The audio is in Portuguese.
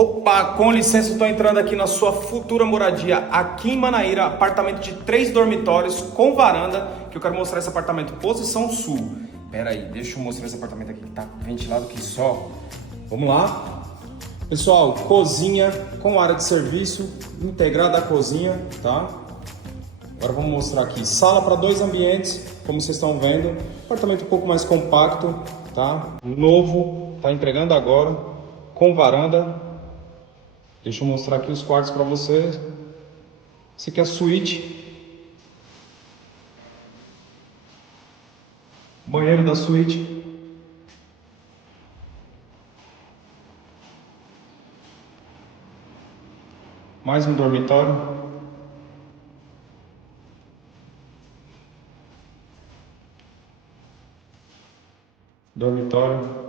Opa, com licença, estou entrando aqui na sua futura moradia aqui em Manaíra, apartamento de 3 dormitórios com varanda, que eu quero mostrar esse apartamento posição sul. Pera aí, deixa eu mostrar esse apartamento aqui que tá ventilado que só. Vamos lá. Pessoal, cozinha com área de serviço, integrada à cozinha, tá? Agora vamos mostrar aqui, sala para 2 ambientes, como vocês estão vendo. Apartamento um pouco mais compacto, tá? Novo, tá entregando agora, com varanda. Deixa eu mostrar aqui os quartos para vocês. Esse aqui é a suíte. Banheiro da suíte. Mais um dormitório. Dormitório.